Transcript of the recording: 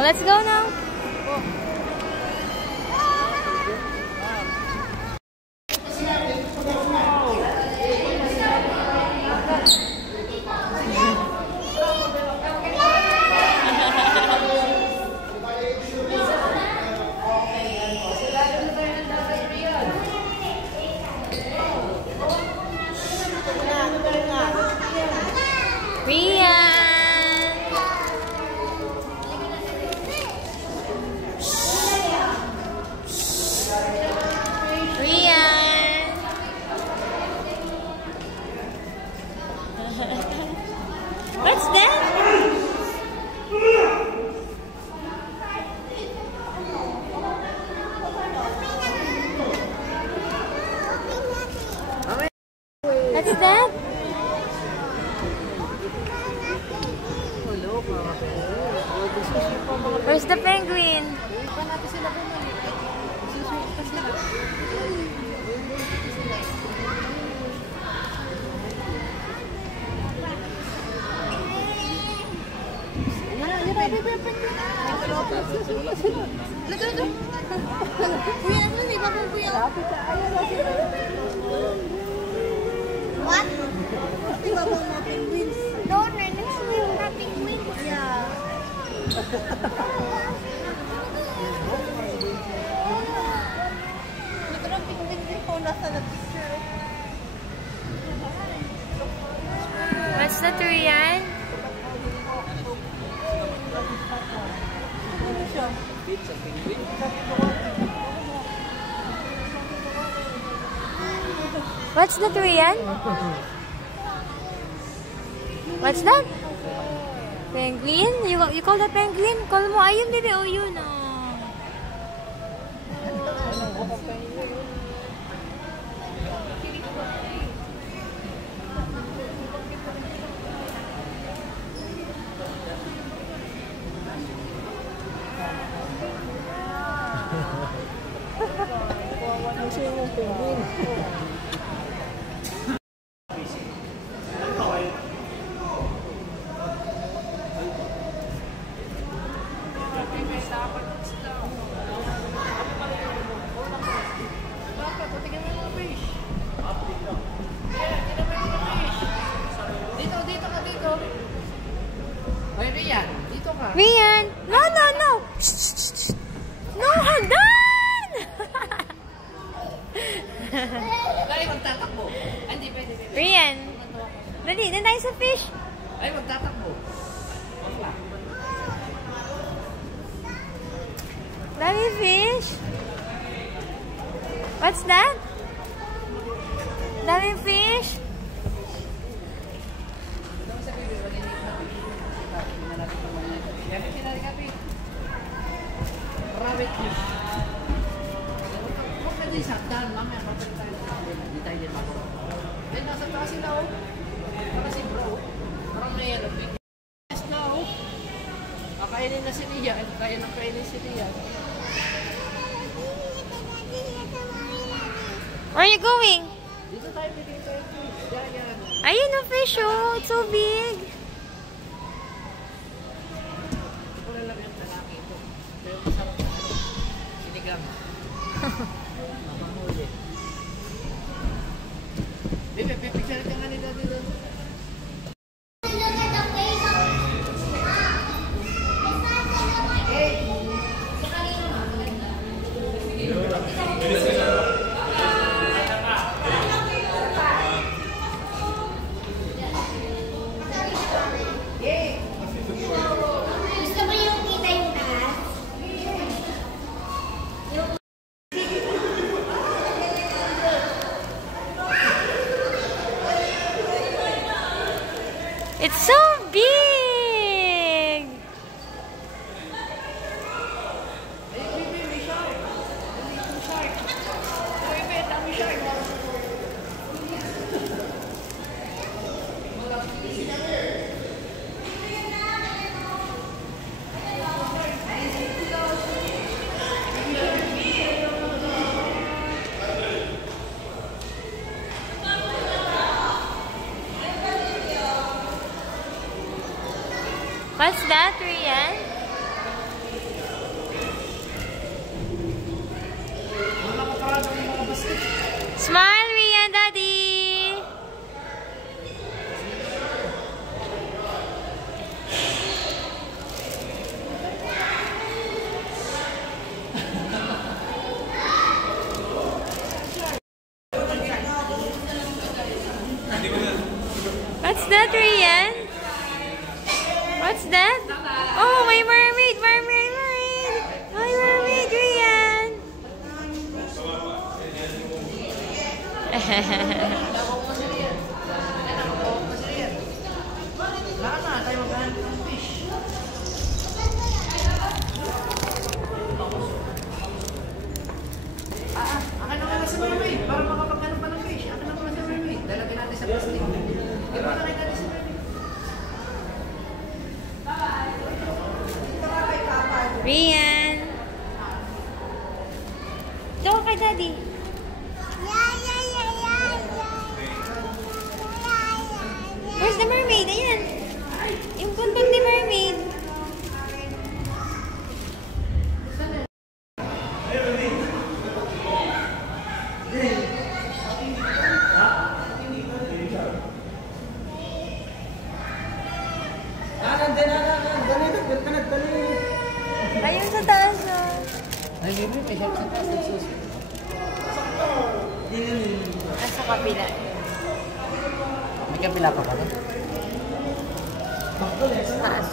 Let's go now. What's that? What's that? Where's the penguin? What? Think about mga penguins. No, next week na penguins. Yeah. Look at the penguins before nasa the picture. What's that, Rian? What's that, Rian? What's that? Penguin? You call that penguin? Call mo ayun, baby. Oh, yun. Oh. Rian! No, no, no! Shh, no, hold on! Dali, magtatakbo. Hindi, pwede. Rian! Dali, doon tayo sa fish. Ay, magtatakbo. Dami fish. What's that? Dami fish. Rabbit fish. Huwag na din sakdan, mamaya papalik tayo sa akin. Hindi tayo din mako. Then, nasa taas sila, oh. Para si bro. Parang na yan, big yes na, oh. Kakainin na si Ria. Kaya nang kainin si Ria. Where are you going? Dito tayo, bigay tayo. Yan. Ayun ang fish, oh. It's so big. Ito na lang yung lalaki ito. Pero masarap na. Sinigang. Mamahuli. Bebe, pipicture ka nga ni Daddy doon. Gusto mo yung kita yung taas? It's so big. What's that, Rian? Rian? What's that? Oh, my mermaid! Mermaid! My mermaid, Rian! Wala na, tayo maghanap ng fish. Akin na nga sa mermaid para makapaghanap pa ng fish. Akin na nga sa mermaid. Lalagyan natin sa plastic. Ito na kayo natin sa mermaid. Rian! Ito ka kay Daddy. Where's the mermaid? Ayan. Yung buntot ni mermaid. Ayun sa taas. Ay, baby, may help sa plastic sauce. Nasa kabila. May kapila pa ba? Sa taas.